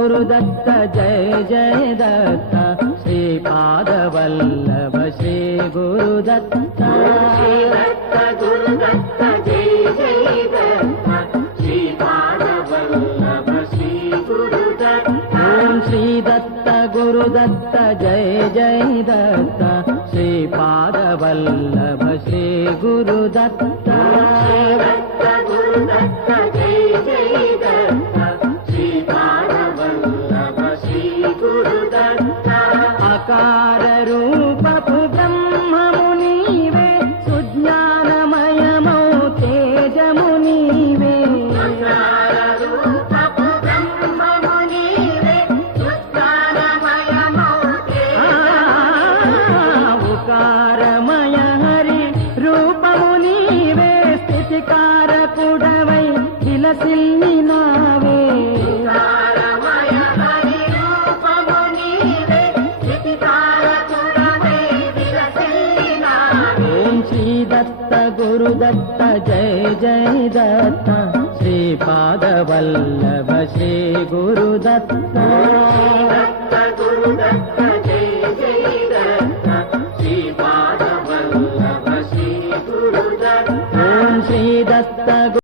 गुरुदत्त जय जय दत्त श्रीपादवल्लभ श्री गुरुदत्त श्रीदत्त गुरुदत्त जय जय दत्त श्रीपादवल्लभ श्री गुरुदत्त ओम श्रीदत्त गुरुदत्त जय जय दत्त श्रीपादवल्लभ श्री गुरुदत्त श्रीदत्त गुरुदत्त जय जय दत्त श्रीपादवल्लभ श्री गुरुदत्त अकार रूपपु ब्रह्ममुनीवे सुज्ञानमयमौ तेजमुनीवे अकार रूपपु ब्रह्ममुनीवे सुज्ञानमयमौ उकारमय हरि रूपमुनीवे स्थितिकारकुडवै विलसिल्नि नावे उकारमय हरि रूपमुनीवे स्थितिकारकुडवै विलसिल्नि नावे ओम श्रीदत्त गुरुदत्त जय जय दत्त श्रीपादवल्लभ श्री गुरुदत्त श्रीदत्त गुरुदत्त जय